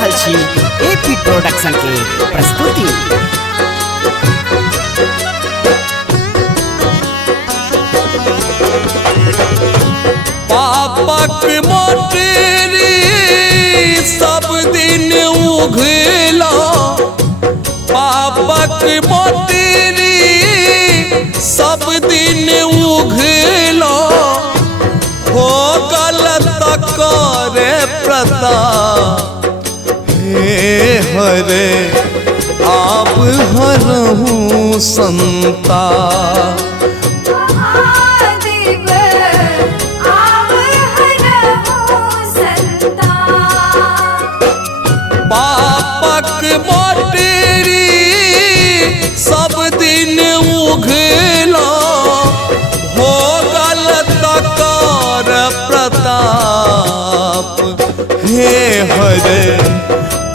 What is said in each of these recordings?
रहल छी AP production के प्रस्तुति। पापक मोटरी सब दिन उघला, पापक मोटरी सब दिन उघला, हो गलत करे प्रताप हे हरे आप हरहूँ संताप। पापक मोटरी सब दिन उघला, हो गलत कर प्रताप हे हरे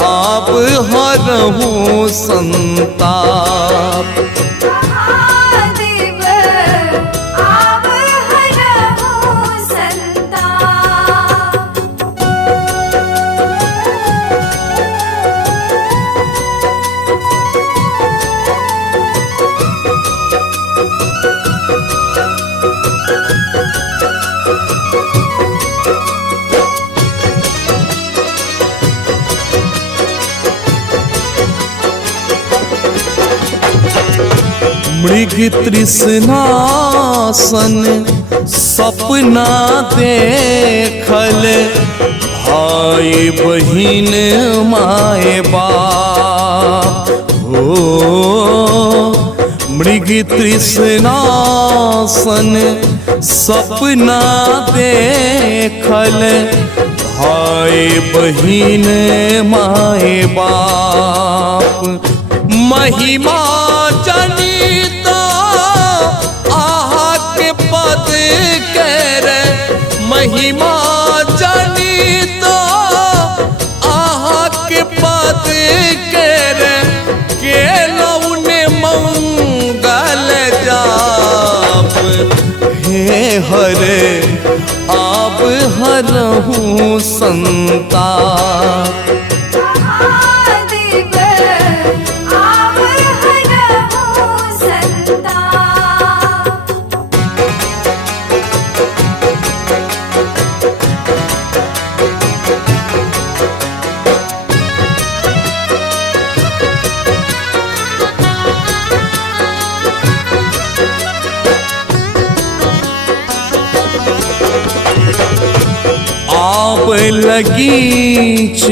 आप हरहूँ संताप। मृग तृष्णासन सपना देखल, भाई बहिन माए बाप हो। मृग तृष्णासन सपना देखल, भाई बहिन माए बाप। महिमा जनित आहा के पद कर, महिमा जनित आहा के पद कर, के लौने मंगल जाप हे हरे आप हरहूँ संताप। आप लगीच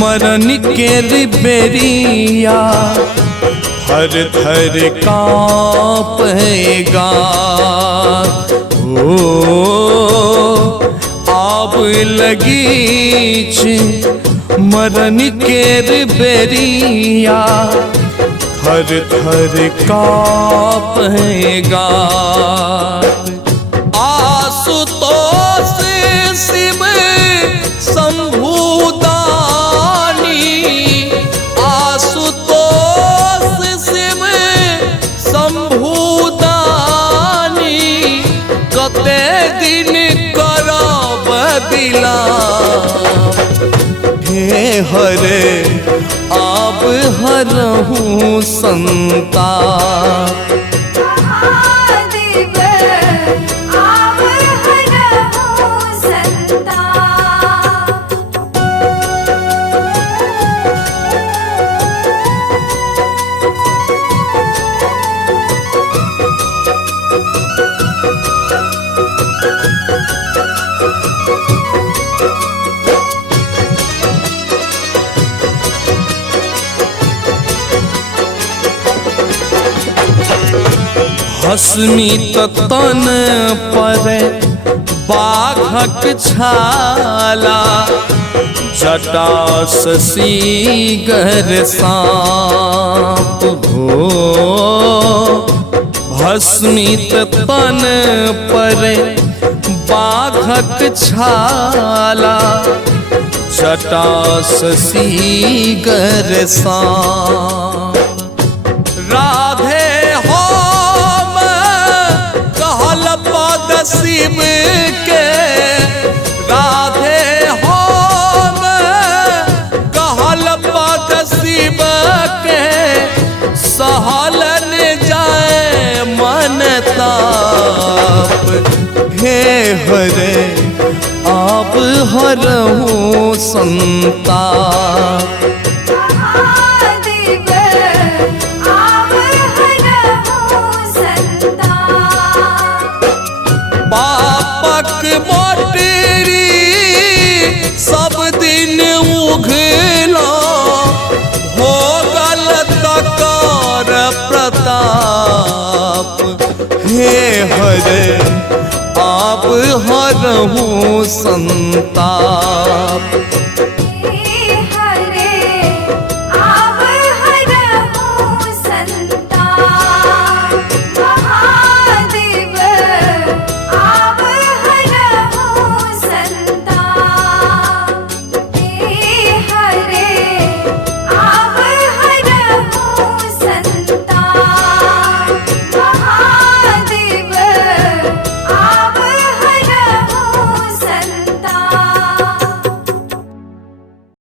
मरण के बेरिया, थर थर काँपेगा हो। आप लगीच मरण के बेरिया, थर थर काँपेगा। आशुतोष शिव शंभुदानी, आशुतोष शिव शंभुदानी, कते दिन करब बिलाप हे हरे आप हरहूँ संताप। भस्मित तन पर बाघक छाला, जटा शशि गर सांप हो। भस्मित तन पर बाघक छाला, जटा शशि गर सांप। राधे शिव के, राधे हम हे हरे आप हरहु संताप। महादेव आप हरहु संताप। पापक मोटेरी सब दिन उघला हो गल तकर प्रताप। हे हरे आप हरहु संताप।